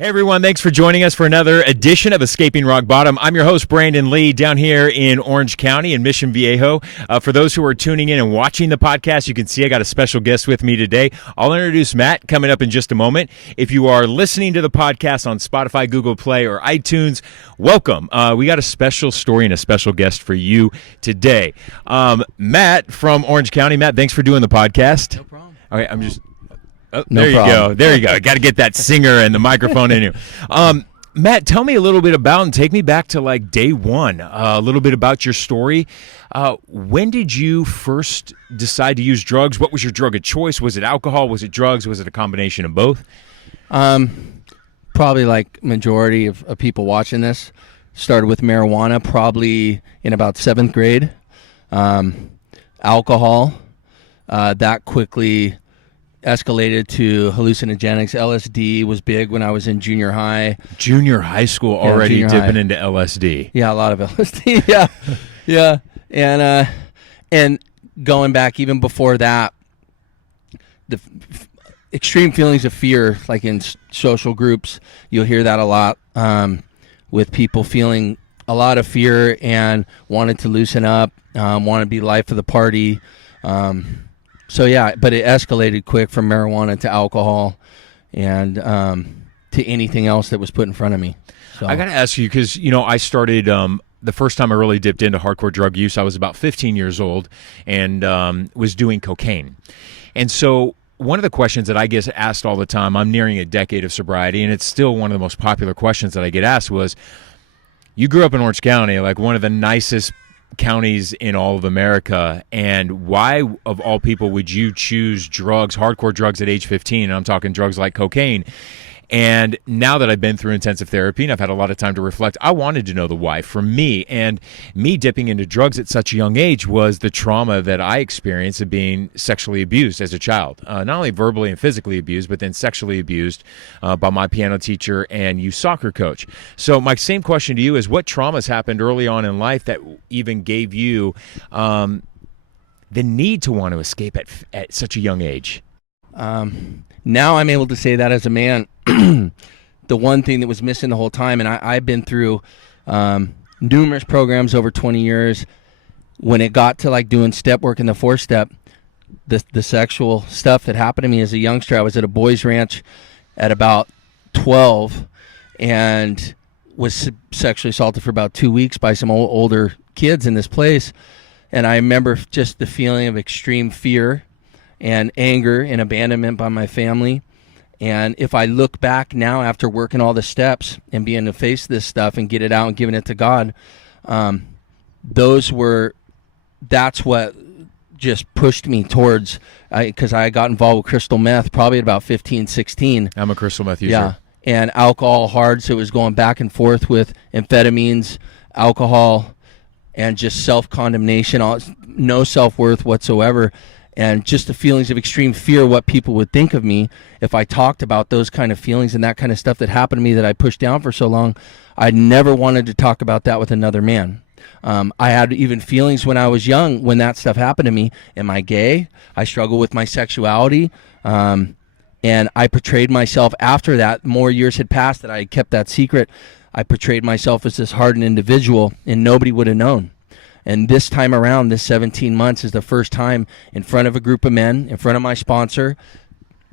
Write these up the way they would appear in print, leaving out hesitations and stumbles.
Hey everyone, thanks for joining us for another edition of Escaping Rock Bottom. I'm your host, Brandon Lee, down here in Orange County in Mission Viejo. For those who are tuning in and watching the podcast, you can see I got a special guest with me today. I'll introduce Matt coming up in just a moment. If you are listening to the podcast on Spotify, Google Play, or iTunes, welcome. We got a special story and a special guest for you today. Matt from Orange County. Matt, thanks for doing the podcast. No problem. All right, I'm just... Oh, No there you problem. go. There you go. Got to get that singer and the microphone in you. Matt, tell me a little bit about and take me back to like day one. A little bit about your story. When did you first decide to use drugs? What was your drug of choice? Was it alcohol? Was it drugs? Was it a combination of both? Probably like majority of people watching this started with marijuana probably in about 7th grade. Alcohol, that quickly escalated to hallucinogenics. LSD was big when I was in junior high. Junior high school already junior dipping high. into LSD. Yeah, a lot of LSD. yeah. And going back even before that, the extreme feelings of fear, like in social groups, you'll hear that a lot with people feeling a lot of fear and wanted to loosen up, want to be life of the party. So yeah, but it escalated quick from marijuana to alcohol and to anything else that was put in front of me. So I got to ask you because, I started the first time I really dipped into hardcore drug use, I was about 15 years old and was doing cocaine. And so one of the questions that I get asked all the time, I'm nearing a decade of sobriety, and it's still one of the most popular questions that I get asked was, you grew up in Orange County, like one of the nicest counties in all of America, and why of all people would you choose drugs, hardcore drugs at age 15? And I'm talking drugs like cocaine. And now that I've been through intensive therapy and I've had a lot of time to reflect, I wanted to know the why for me. And me dipping into drugs at such a young age was the trauma that I experienced of being sexually abused as a child. Not only verbally and physically abused, but then sexually abused by my piano teacher and youth soccer coach. So my same question to you is, what traumas happened early on in life that even gave you the need to want to escape at such a young age? Now I'm able to say that as a man. The one thing that was missing the whole time, and I've been through numerous programs over 20 years, when it got to like doing step work in the 4-step, the sexual stuff that happened to me as a youngster, I was at a boys ranch at about 12 and was sexually assaulted for about 2 weeks by some older kids in this place. And I remember just the feeling of extreme fear and anger and abandonment by my family. And if I look back now after working all the steps and being able to face this stuff and get it out and giving it to God, that's what just pushed me towards, because I got involved with crystal meth probably at about 15, 16. I'm a crystal meth user. Yeah, and alcohol hard, so it was going back and forth with amphetamines, alcohol, and just self-condemnation, no self-worth whatsoever. And just the feelings of extreme fear, what people would think of me if I talked about those kind of feelings and that kind of stuff that happened to me that I pushed down for so long. I never wanted to talk about that with another man. I had even feelings when I was young when that stuff happened to me. Am I gay? I struggled with my sexuality. And I portrayed myself after that. More years had passed that I had kept that secret. I portrayed myself as this hardened individual, and nobody would have known. And this time around, this 17 months is the first time in front of a group of men, in front of my sponsor,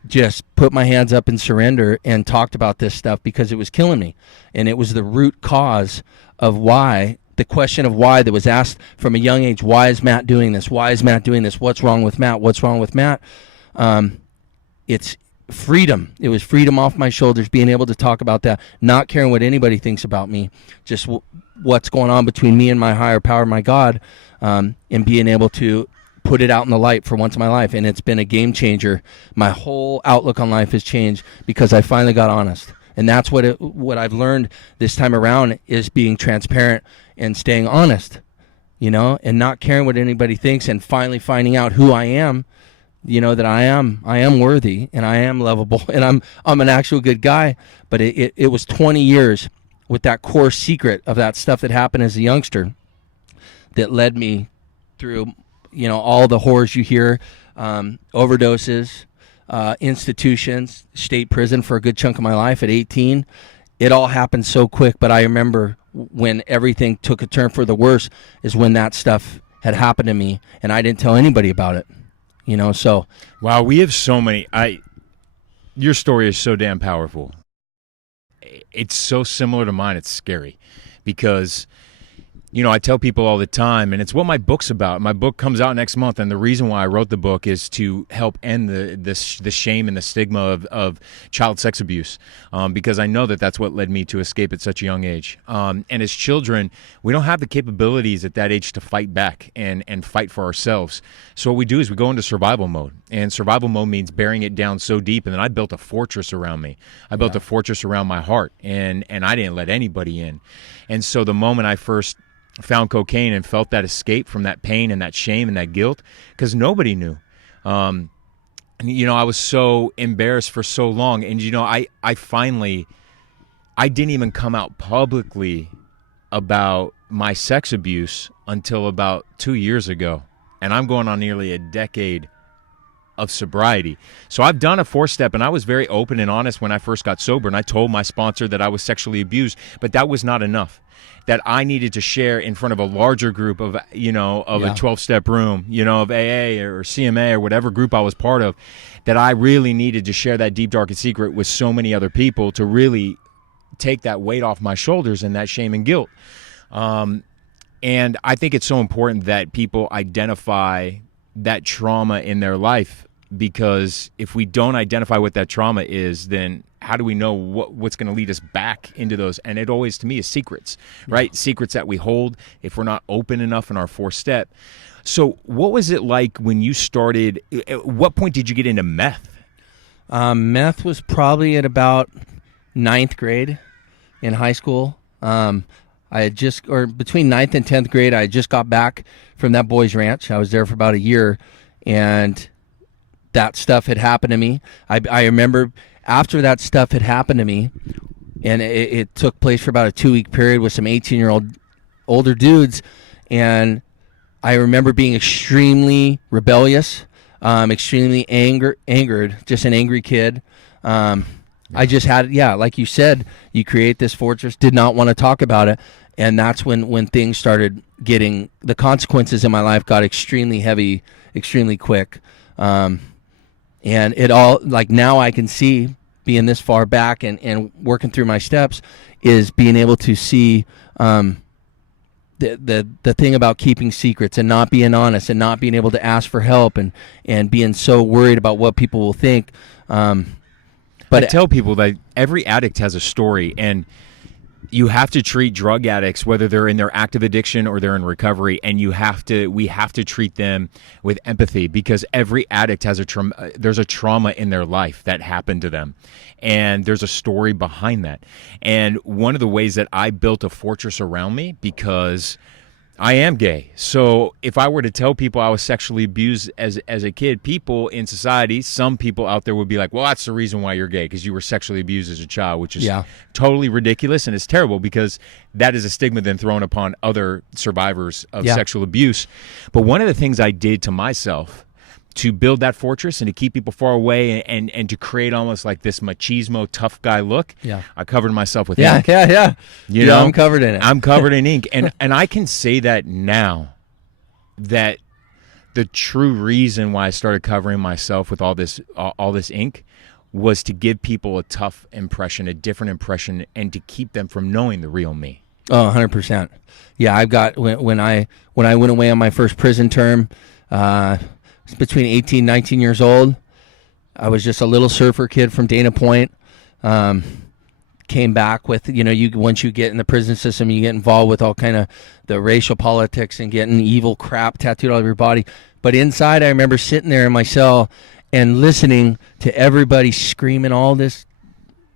just put my hands up in surrender and talked about this stuff because it was killing me. And it was the root cause of why, the question of why that was asked from a young age. Why is Matt doing this? Why is Matt doing this? What's wrong with Matt? What's wrong with Matt? It's freedom. It was freedom off my shoulders, being able to talk about that, not caring what anybody thinks about me, just what's going on between me and my higher power, my God, and being able to put it out in the light for once in my life. And it's been a game changer. My whole outlook on life has changed because I finally got honest. And that's what I've learned this time around is being transparent and staying honest, and not caring what anybody thinks, and finally finding out who I am. That I am worthy, and I am lovable, and I'm an actual good guy. But it was 20 years with that core secret of that stuff that happened as a youngster that led me through, all the horrors you hear, overdoses, institutions, state prison for a good chunk of my life at 18. It all happened so quick, but I remember when everything took a turn for the worse is when that stuff had happened to me, and I didn't tell anybody about it. So. Wow, we have so many. Your story is so damn powerful. It's so similar to mine. It's scary because, I tell people all the time, and it's what my book's about. My book comes out next month, and the reason why I wrote the book is to help end the shame and the stigma of child sex abuse, because I know that that's what led me to escape at such a young age. And as children, we don't have the capabilities at that age to fight back and fight for ourselves. So what we do is we go into survival mode, and survival mode means bearing it down so deep. And then I built a fortress around me. I built a fortress around my heart, and I didn't let anybody in. And so the moment I first found cocaine and felt that escape from that pain and that shame and that guilt, because nobody knew. I was so embarrassed for so long. And, I finally, I didn't even come out publicly about my sex abuse until about 2 years ago. And I'm going on nearly a decade of sobriety. So I've done a 4-step, and I was very open and honest when I first got sober. And I told my sponsor that I was sexually abused, but that was not enough. That I needed to share in front of a larger group of, a 12-step room, of AA or CMA or whatever group I was part of, that I really needed to share that deep, dark, and secret with so many other people to really take that weight off my shoulders and that shame and guilt. And I think it's so important that people identify that trauma in their life, because if we don't identify what that trauma is, then how do we know what's going to lead us back into those? And it always, to me, is secrets, right? Yeah. Secrets that we hold if we're not open enough in our 4-step. So what was it like when you started? At what point did you get into meth? Meth was probably at about 9th grade in high school. I had between 9th and 10th grade, I just got back from that boys' ranch. I was there for about a year, and that stuff had happened to me. I remember after that stuff had happened to me, and it took place for about a 2-week period with some 18-year-old older dudes, and I remember being extremely rebellious, extremely angered, just an angry kid. I just had, like you said, you create this fortress, did not want to talk about it, and that's when things started getting, the consequences in my life got extremely heavy, extremely quick. And it all, like, now I can see, being this far back and working through my steps, is being able to see the thing about keeping secrets and not being honest and not being able to ask for help and being so worried about what people will think. But I tell people that every addict has a story, and you have to treat drug addicts, whether they're in their active addiction or they're in recovery, and we have to treat them with empathy, because every addict has there's a trauma in their life that happened to them, and there's a story behind that. And one of the ways that I built a fortress around me, because I am gay. So if I were to tell people I was sexually abused as a kid, people in society, some people out there would be like, well, that's the reason why you're gay, because you were sexually abused as a child, which is totally ridiculous, and it's terrible, because that is a stigma then thrown upon other survivors of sexual abuse. But one of the things I did to myself to build that fortress and to keep people far away and to create almost like this machismo tough guy look, I covered myself with ink. You know, I'm covered in it. I'm covered in ink. And I can say that now, that the true reason why I started covering myself with all this ink was to give people a tough impression, a different impression, and to keep them from knowing the real me. Oh, 100%. Yeah, I've got, when I went away on my first prison term, between 18 19 years old. I was just a little surfer kid from Dana Point. Came back with, once you get in the prison system, you get involved with all kind of the racial politics and getting evil crap tattooed all over your body. But inside, I remember sitting there in my cell and listening to everybody screaming all this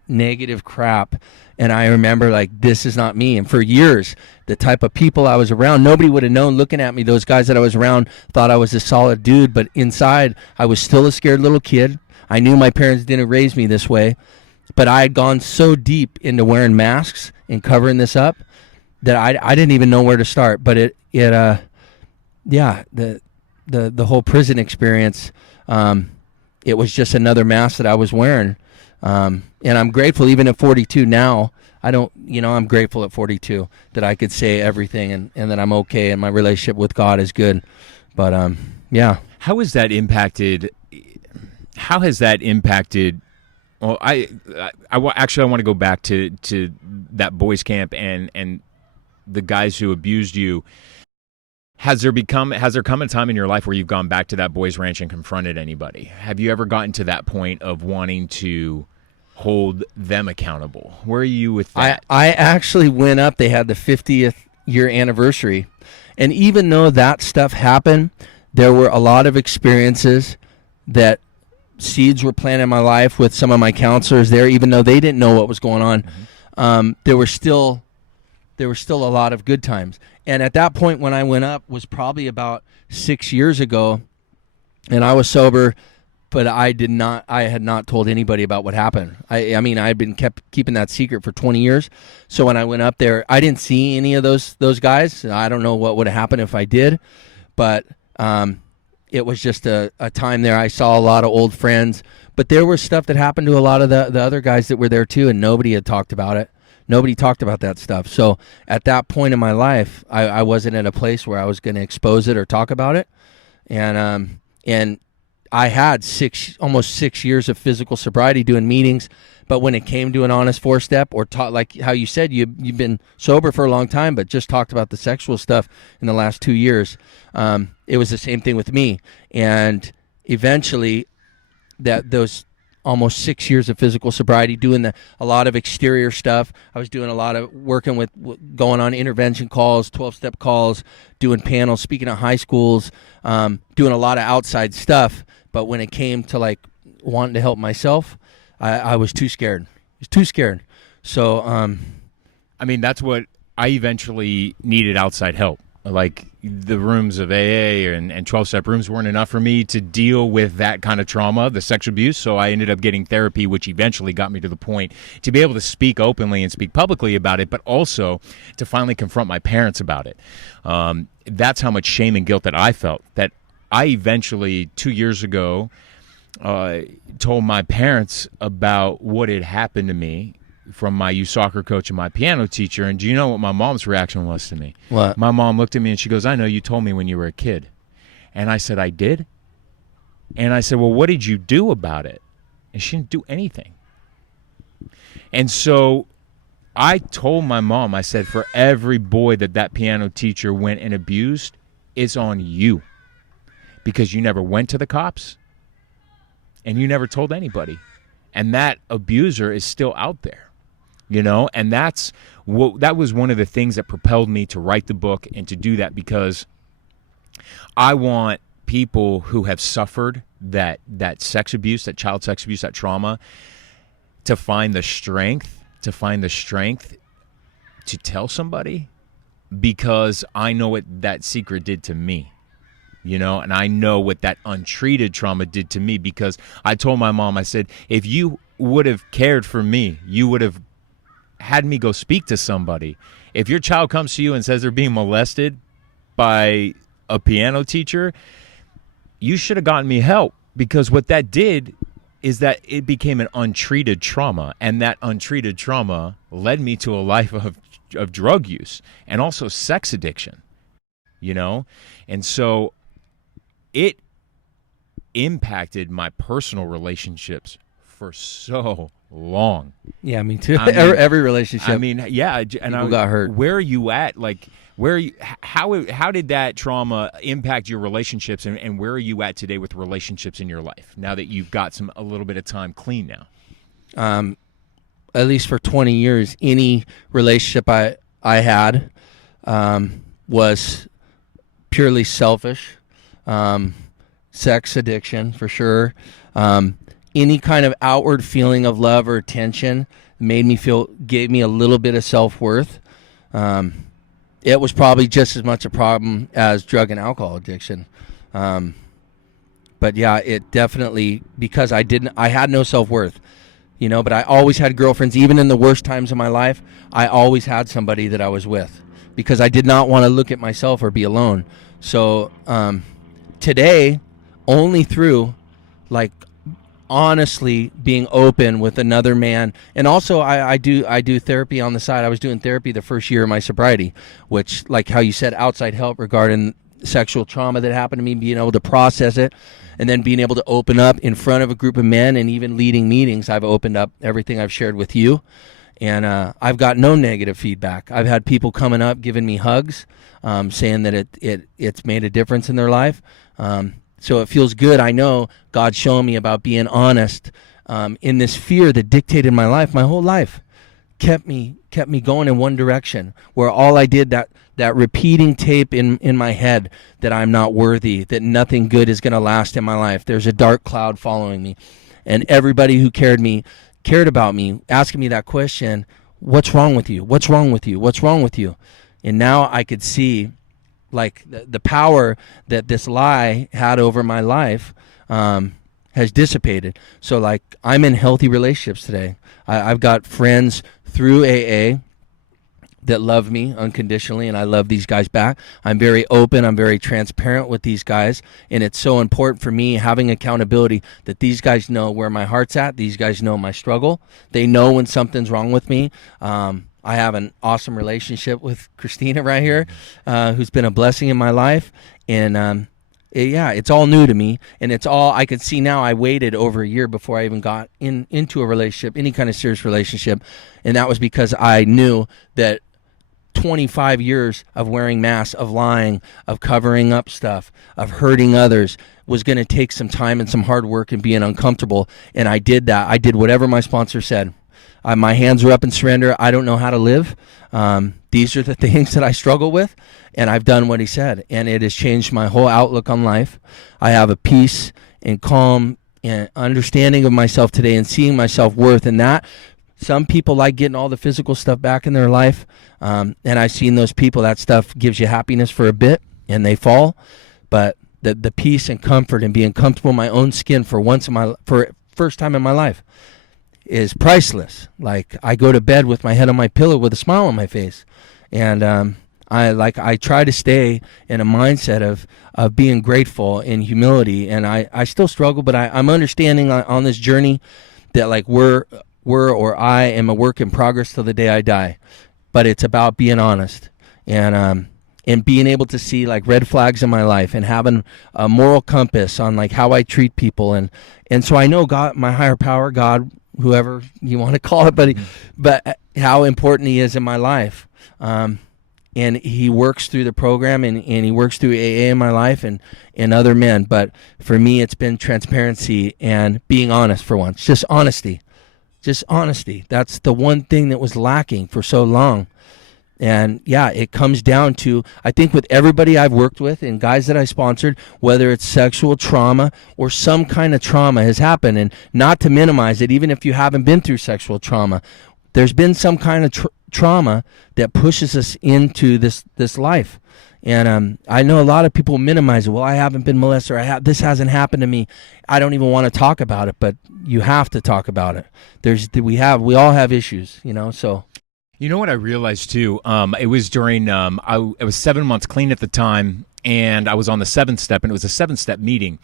negative crap. And I remember, like, this is not me. And for years, the type of people I was around, nobody would have known looking at me. Those guys that I was around thought I was a solid dude. But inside, I was still a scared little kid. I knew my parents didn't raise me this way. But I had gone so deep into wearing masks and covering this up that I didn't even know where to start. But the whole prison experience, it was just another mask that I was wearing. And I'm grateful even at 42 now. I'm grateful at 42 that I could say everything and that I'm okay and my relationship with God is good. But, yeah. How has that impacted? Well, actually, I want to go back to that boys' camp and the guys who abused you. Has there come a time in your life where you've gone back to that boys' ranch and confronted anybody? Have you ever gotten to that point of wanting to hold them accountable? Where are you with that? I actually went up. They had the 50th year anniversary. And even though that stuff happened, there were a lot of experiences that seeds were planted in my life with some of my counselors there, even though they didn't know what was going on. Mm-hmm. There were still a lot of good times. And at that point when I went up was probably about 6 years ago, and I was sober, but I had not told anybody about what happened. I had been keeping that secret for 20 years. So when I went up there, I didn't see any of those guys. I don't know what would have happened if I did, but it was just a time there. I saw a lot of old friends, but there was stuff that happened to a lot of the other guys that were there too, and nobody had talked about it. Nobody talked about that stuff. So at that point in my life, I wasn't in a place where I was going to expose it or talk about it. And I had almost 6 years of physical sobriety doing meetings, but when it came to an honest four-step or like how you said, you've been sober for a long time, but just talked about the sexual stuff in the last 2 years. It was the same thing with me. And eventually those almost 6 years of physical sobriety, doing a lot of exterior stuff. I was doing a lot of working with going on intervention calls, 12-step calls, doing panels, speaking at high schools, doing a lot of outside stuff. But when it came to like wanting to help myself, I was too scared. So, that's what I eventually needed, outside help. Like the rooms of AA and 12-step rooms weren't enough for me to deal with that kind of trauma, the sexual abuse. So I ended up getting therapy, which eventually got me to the point to be able to speak openly and speak publicly about it, but also to finally confront my parents about it. That's how much shame and guilt that I felt, that I eventually, 2 years ago, told my parents about what had happened to me from my youth soccer coach and my piano teacher. And do you know what my mom's reaction was to me? What? My mom looked at me and she goes, "I know you told me when you were a kid." And I said, "I did?" And I said, "Well, what did you do about it?" And she didn't do anything. And so I told my mom, I said, for every boy that piano teacher went and abused, it's on you. Because you never went to the cops and you never told anybody. And that abuser is still out there. And that was one of the things that propelled me to write the book and to do that, because I want people who have suffered that sex abuse, that child sex abuse, that trauma, to find the strength to tell somebody, because I know what that secret did to me. And I know what that untreated trauma did to me, because I told my mom, I said, if you would have cared for me, you would have had me go speak to somebody. If your child comes to you and says they're being molested by a piano teacher, you should have gotten me help, because what that did is that it became an untreated trauma, and that untreated trauma led me to a life of drug use and also sex addiction, And so it impacted my personal relationships for so long. Yeah, me too. Every relationship. Yeah, and people got hurt. Where are you at? Like, how did that trauma impact your relationships, and where are you at today with relationships in your life now that you've got a little bit of time clean now? At least for 20 years, any relationship I had was purely selfish. Sex addiction for sure. Any kind of outward feeling of love or attention gave me a little bit of self-worth. It was probably just as much a problem as drug and alcohol addiction. But yeah, it definitely, because I had no self-worth, but I always had girlfriends. Even in the worst times of my life, I always had somebody that I was with, because I did not want to look at myself or be alone. So, today, only through like honestly being open with another man. And also I do therapy on the side. I was doing therapy the first year of my sobriety, which, like how you said, outside help regarding sexual trauma that happened to me, being able to process it, and then being able to open up in front of a group of men, and even leading meetings. I've opened up everything I've shared with you, and I've got no negative feedback. I've had people coming up giving me hugs, saying that it's made a difference in their life. So it feels good. I know God's showing me about being honest in this fear that dictated my life, my whole life, kept me going in one direction, where all I did, that repeating tape in my head that I'm not worthy, that nothing good is going to last in my life. There's a dark cloud following me. And everybody who cared about me, asking me that question, what's wrong with you? What's wrong with you? What's wrong with you? And now I could see, like, the power that this lie had over my life has dissipated. So, like, I'm in healthy relationships today. I've got friends through AA that love me unconditionally, and I love these guys back. I'm very open. I'm very transparent with these guys, and it's so important for me having accountability that these guys know where my heart's at. These guys know my struggle. They know when something's wrong with me. I have an awesome relationship with Christina right here, who's been a blessing in my life. And it's all new to me. And it's all I could see now. I waited over a year before I even got into a relationship, any kind of serious relationship. And that was because I knew that 25 years of wearing masks, of lying, of covering up stuff, of hurting others was going to take some time and some hard work and being uncomfortable. And I did that. I did whatever my sponsor said. My hands are up in surrender. I don't know how to live. These are the things that I struggle with, and I've done what he said, and it has changed my whole outlook on life. I have a peace and calm and understanding of myself today, and seeing my self-worth. And that, some people like getting all the physical stuff back in their life, and I've seen those people, that stuff gives you happiness for a bit, and they fall. But the peace and comfort and being comfortable in my own skin for first time in my life is priceless. Like, I go to bed with my head on my pillow with a smile on my face. And I try to stay in a mindset of being grateful and humility. And I still struggle, but I'm understanding on this journey that, like, I am a work in progress till the day I die. But it's about being honest and being able to see, like, red flags in my life, and having a moral compass on, like, how I treat people. And so I know God, my higher power, God, whoever you want to call it, but how important he is in my life. And he works through the program, and he works through AA in my life, and other men. But for me, it's been transparency and being honest for once. Just honesty. That's the one thing that was lacking for so long. And yeah, it comes down to, I think with everybody I've worked with and guys that I sponsored, whether it's sexual trauma or some kind of trauma has happened, and not to minimize it, even if you haven't been through sexual trauma, there's been some kind of trauma that pushes us into this life. And I know a lot of people minimize it. Well, I haven't been molested, or this hasn't happened to me. I don't even want to talk about it, but you have to talk about it. We all have issues, so. You know what I realized too? It was during, I was 7 months clean at the time, and I was on the 7th step, and it was a 7-step meeting.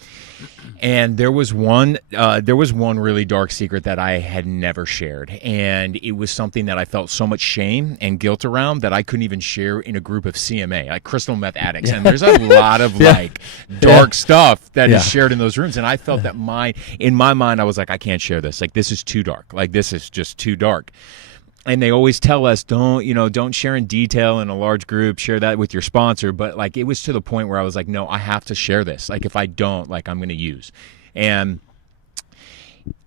And there was one really dark secret that I had never shared. And it was something that I felt so much shame and guilt around that I couldn't even share in a group of CMA, like crystal meth addicts. And there's a lot of dark stuff that is shared in those rooms. And I felt that in my mind, I was like, I can't share this. Like, this is too dark. Like, this is just too dark. And they always tell us, don't share in detail in a large group, share that with your sponsor. But, like, it was to the point where I was like, no, I have to share this. Like, if I don't, like, I'm going to use. And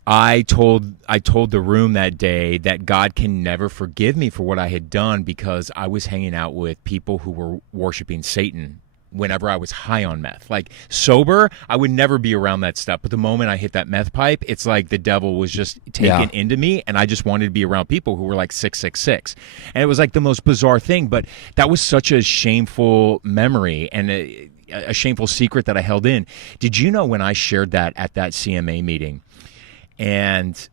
I told the room that day that God can never forgive me for what I had done, because I was hanging out with people who were worshiping Satan whenever I was high on meth. Like, sober, I would never be around that stuff. But the moment I hit that meth pipe, it's like the devil was just taken into me, and I just wanted to be around people who were like 666. And it was like the most bizarre thing, but that was such a shameful memory and a shameful secret that I held in. Did you know when I shared that at that CMA meeting, and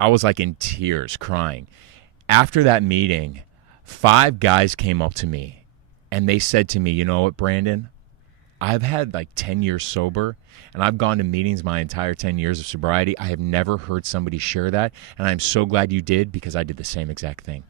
I was like in tears, crying. After that meeting, 5 guys came up to me, and they said to me, you know what, Brandon? I've had like 10 years sober, and I've gone to meetings my entire 10 years of sobriety. I have never heard somebody share that, and I'm so glad you did, because I did the same exact thing.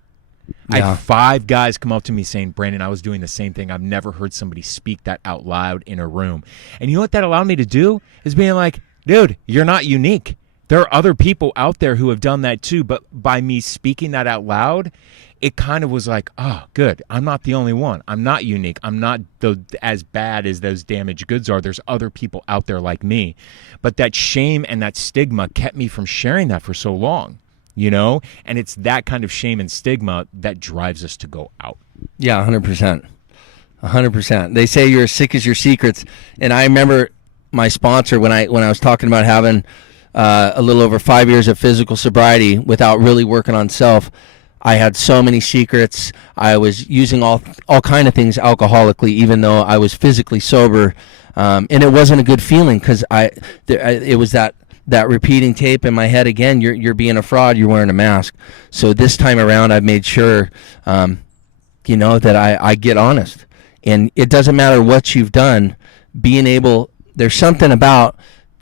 I had 5 guys come up to me saying, Brandon, I was doing the same thing. I've never heard somebody speak that out loud in a room. And you know what that allowed me to do? Is being like, dude, you're not unique. There are other people out there who have done that too, but by me speaking that out loud, it kind of was like, oh, good. I'm not the only one. I'm not unique. I'm not as bad as those damaged goods are. There's other people out there like me. But that shame and that stigma kept me from sharing that for so long, you know? And it's that kind of shame and stigma that drives us to go out. Yeah, 100%. 100%. They say you're as sick as your secrets. And I remember my sponsor, when I was talking about having a little over 5 years of physical sobriety without really working on self, I had so many secrets. I was using all kind of things alcoholically, even though I was physically sober, and it wasn't a good feeling, because it was that repeating tape in my head again. You're being a fraud. You're wearing a mask. So this time around, I've made sure, that I get honest, and it doesn't matter what you've done. There's something about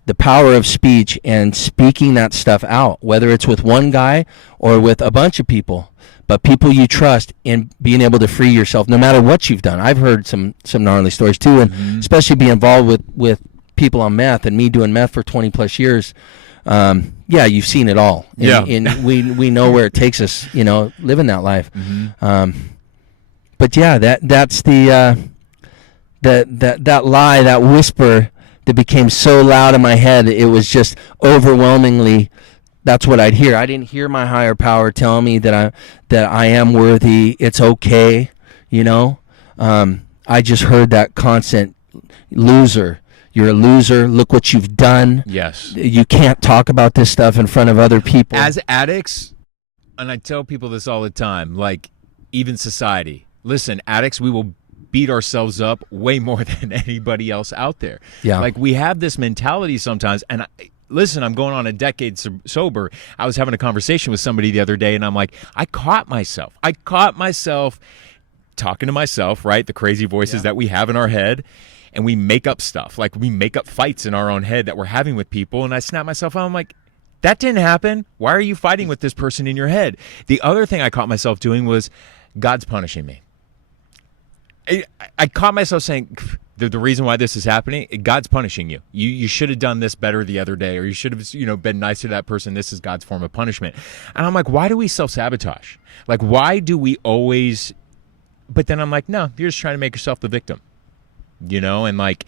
the power of speech and speaking that stuff out, whether it's with one guy or with a bunch of people, but people you trust, and being able to free yourself no matter what you've done. I've heard some gnarly stories too, and especially being involved with people on meth, and me doing meth for 20 plus years. You've seen it all. And we know where it takes us, living that life. But yeah, that's that lie, that whisper that became so loud in my head, it was just overwhelmingly, that's what I'd hear. I didn't hear my higher power tell me that I am worthy. It's okay, I just heard that constant loser. You're a loser. Look what you've done. Yes. You can't talk about this stuff in front of other people. As addicts, and I tell people this all the time, like even society, listen, addicts, we will beat ourselves up way more than anybody else out there. Yeah. Like we have this mentality sometimes, and listen, I'm going on a decade sober. I was having a conversation with somebody the other day, and I'm like, I caught myself talking to myself, right? The crazy voices that we have in our head, and we make up stuff. Like we make up fights in our own head that we're having with people, and I snap myself out. I'm like, that didn't happen. Why are you fighting with this person in your head? The other thing I caught myself doing was, God's punishing me. I caught myself saying, the reason why this is happening, God's punishing you. You should have done this better the other day, or you should have been nicer to that person. This is God's form of punishment. And I'm like, why do we self-sabotage? Like, why do we always... But then I'm like, no, you're just trying to make yourself the victim. And like,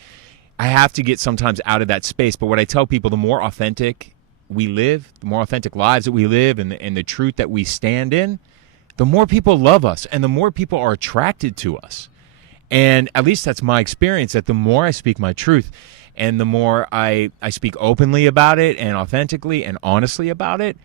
I have to get sometimes out of that space. But what I tell people, the more authentic we live, the more authentic lives that we live, and the truth that we stand in, the more people love us, and the more people are attracted to us. And at least that's my experience, that the more I speak my truth, and the more I speak openly about it and authentically and honestly about it,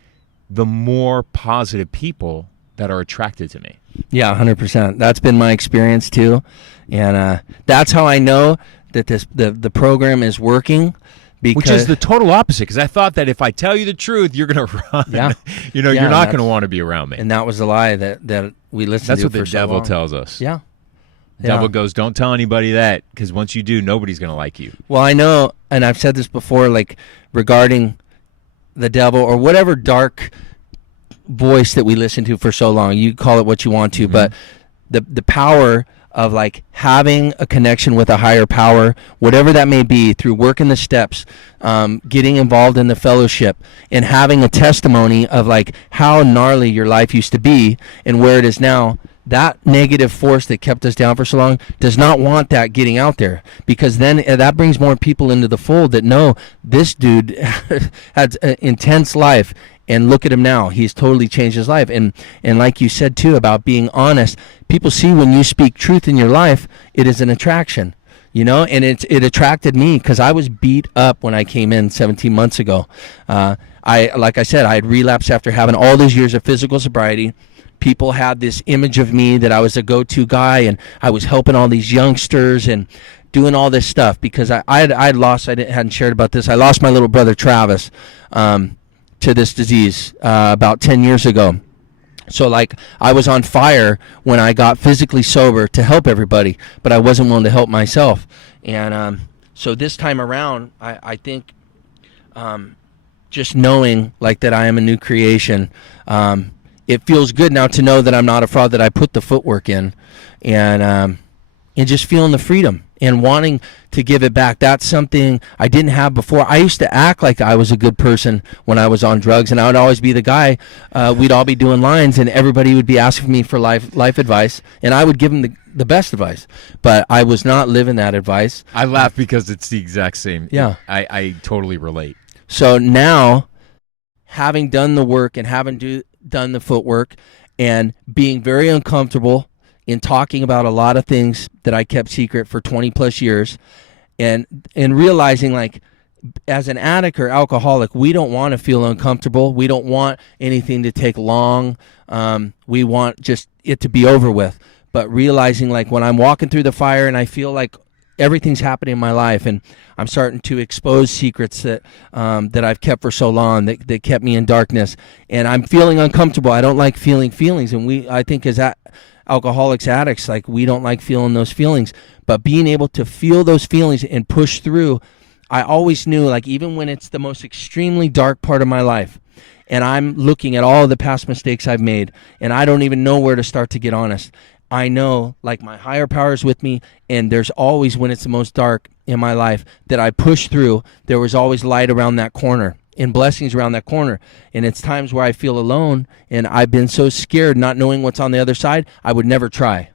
the more positive people that are attracted to me. Yeah, 100%. That's been my experience too. And that's how I know that the program is working. Which is the total opposite, because I thought that if I tell you the truth, you're going to run. Yeah. You're not going to want to be around me. And that was the lie that we listened That's to what the devil tells us. Yeah. The devil goes, don't tell anybody that, because once you do, nobody's going to like you. Well, I know, and I've said this before, like regarding the devil or whatever dark voice that we listen to for so long. You call it what you want to, but the power of like having a connection with a higher power, whatever that may be, through working the steps, getting involved in the fellowship, and having a testimony of like how gnarly your life used to be and where it is now. That negative force that kept us down for so long does not want that getting out there, because then that brings more people into the fold that know this dude had an intense life, and look at him now. He's totally changed his life. And like you said too about being honest, people see when you speak truth in your life, it is an attraction, and it attracted me because I was beat up when I came in 17 months ago. Like I said, I had relapsed after having all those years of physical sobriety. People had this image of me that I was a go-to guy, and I was helping all these youngsters and doing all this stuff because I hadn't shared about this. I lost my little brother Travis to this disease about 10 years ago. So like I was on fire when I got physically sober to help everybody, but I wasn't willing to help myself. And so this time around, I think just knowing like that I am a new creation, it feels good now to know that I'm not a fraud, that I put the footwork in, and just feeling the freedom and wanting to give it back. That's something I didn't have before. I used to act like I was a good person when I was on drugs, and I would always be the guy. We'd all be doing lines, and everybody would be asking me for life advice, and I would give them the best advice. But I was not living that advice. I laugh because it's the exact same. Yeah. I totally relate. So now, having done the work and having done the footwork and being very uncomfortable in talking about a lot of things that I kept secret for 20 plus years, and realizing like as an addict or alcoholic, we don't want to feel uncomfortable. We don't want anything to take long. We want just it to be over with. But realizing like when I'm walking through the fire and I feel like everything's happening in my life and I'm starting to expose secrets that I've kept for so long that kept me in darkness, and I'm feeling uncomfortable. I don't like feeling feelings, and I think as alcoholics, addicts, like we don't like feeling those feelings, but being able to feel those feelings and push through. I always knew, like, even when it's the most extremely dark part of my life and I'm looking at all the past mistakes I've made and I don't even know where to start to get honest, I know like my higher power is with me, and there's always, when it's the most dark in my life that I push through, there was always light around that corner and blessings around that corner. And it's times where I feel alone and I've been so scared not knowing what's on the other side, I would never try.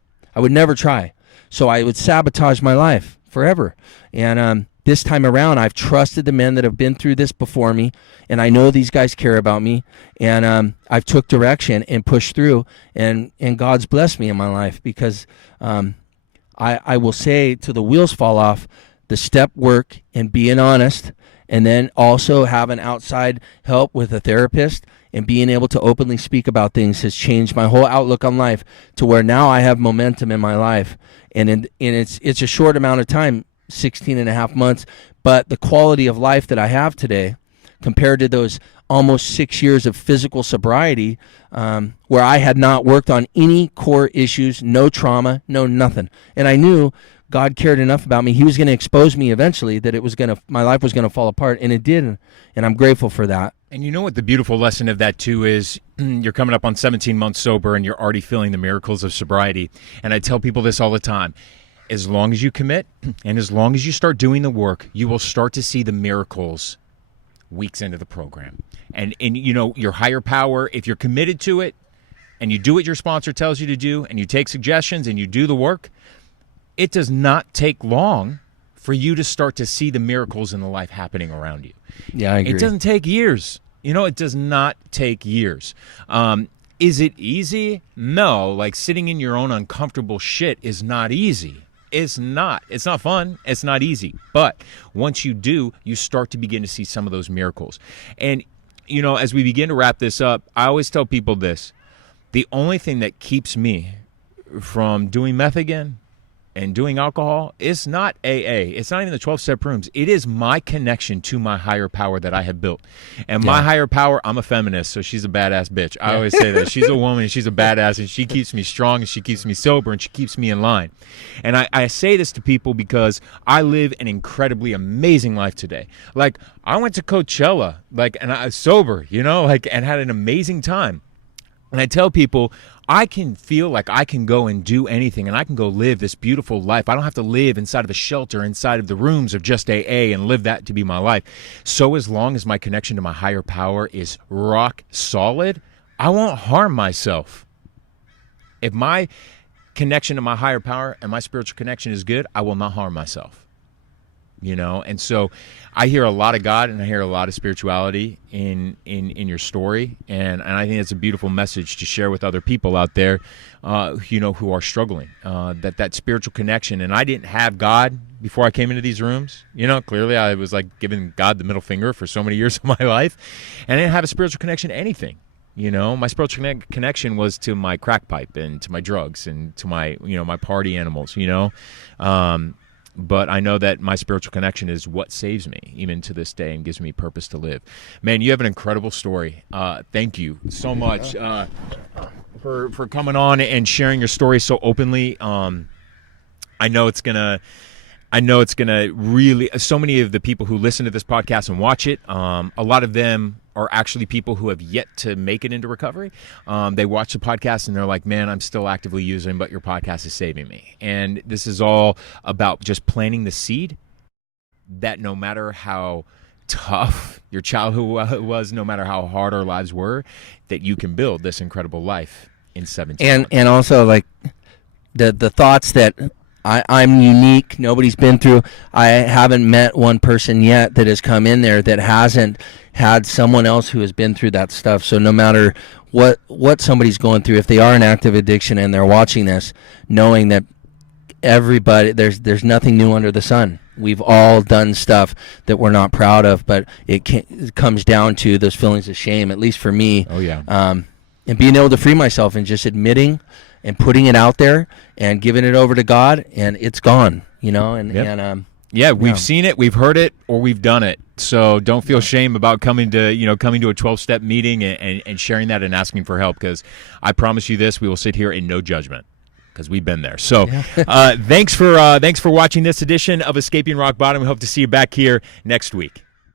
So I would sabotage my life forever. And this time around, I've trusted the men that have been through this before me, and I know these guys care about me, and I've took direction and pushed through, and God's blessed me in my life because I will say, till the wheels fall off, the step work and being honest, and then also having outside help with a therapist and being able to openly speak about things has changed my whole outlook on life to where now I have momentum in my life. And it's a short amount of time, 16 and a half months, but the quality of life that I have today compared to those almost 6 years of physical sobriety, where I had not worked on any core issues, no trauma, no nothing. And I knew God cared enough about me. He was going to expose me eventually, that my life was going to fall apart, and it did. And I'm grateful for that. And you know what the beautiful lesson of that too is? You're coming up on 17 months sober and you're already feeling the miracles of sobriety. And I tell people this all the time. As long as you commit and as long as you start doing the work, you will start to see the miracles weeks into the program. And you know, your higher power, if you're committed to it and you do what your sponsor tells you to do and you take suggestions and you do the work, it does not take long for you to start to see the miracles in the life happening around you. Yeah, I agree. It doesn't take years. You know, it does not take years. Is it easy? No. Like, sitting in your own uncomfortable shit is not easy. It's not. It's not fun. It's not easy. But once you do, you start to begin to see some of those miracles. And, you know, as we begin to wrap this up, I always tell people this. The only thing that keeps me from doing meth again and doing alcohol, it's not AA. It's not even the 12-step rooms. It is my connection to my higher power that I have built. And my higher power, I'm a feminist, so she's a badass bitch. I always say that. She's a woman, and she's a badass, and she keeps me strong, and she keeps me sober, and she keeps me in line. And I say this to people because I live an incredibly amazing life today. Like, I went to Coachella, and I was sober, you know, and had an amazing time. And I tell people, I can feel like I can go and do anything, and I can go live this beautiful life. I don't have to live inside of a shelter, inside of the rooms of just AA, and live that to be my life. So as long as my connection to my higher power is rock solid, I won't harm myself. If my connection to my higher power and my spiritual connection is good, I will not harm myself. You know, and so I hear a lot of God and I hear a lot of spirituality in your story, and I think it's a beautiful message to share with other people out there, you know, who are struggling. That spiritual connection, and I didn't have God before I came into these rooms. You know, clearly I was like giving God the middle finger for so many years of my life, and I didn't have a spiritual connection to anything. You know, my spiritual connection was to my crack pipe and to my drugs and to my, you know, my party animals. You know. But I know that my spiritual connection is what saves me, even to this day, and gives me purpose to live. Man, you have an incredible story. Thank you so much. for coming on and sharing your story so openly. I know it's gonna really. So many of the people who listen to this podcast and watch it, a lot of them are actually people who have yet to make it into recovery. They watch the podcast and they're like, "Man, I'm still actively using, but your podcast is saving me." And this is all about just planting the seed that no matter how tough your childhood was, no matter how hard our lives were, that you can build this incredible life in 17 months. And also, like, the thoughts that I'm unique, nobody's been through. I haven't met one person yet that has come in there that hasn't had someone else who has been through that stuff. So no matter what somebody's going through, if they are in active addiction and they're watching this, knowing that everybody, there's nothing new under the sun. We've all done stuff that we're not proud of, but it comes down to those feelings of shame, at least for me. Oh, yeah. And being able to free myself and just admitting and putting it out there and giving it over to God, and it's gone, you know. We've seen it, we've heard it, or we've done it. So don't feel shame about coming to a 12-step meeting and sharing that and asking for help, because I promise you this, we will sit here in no judgment, because we've been there. So thanks for watching this edition of Escaping Rock Bottom. We hope to see you back here next week.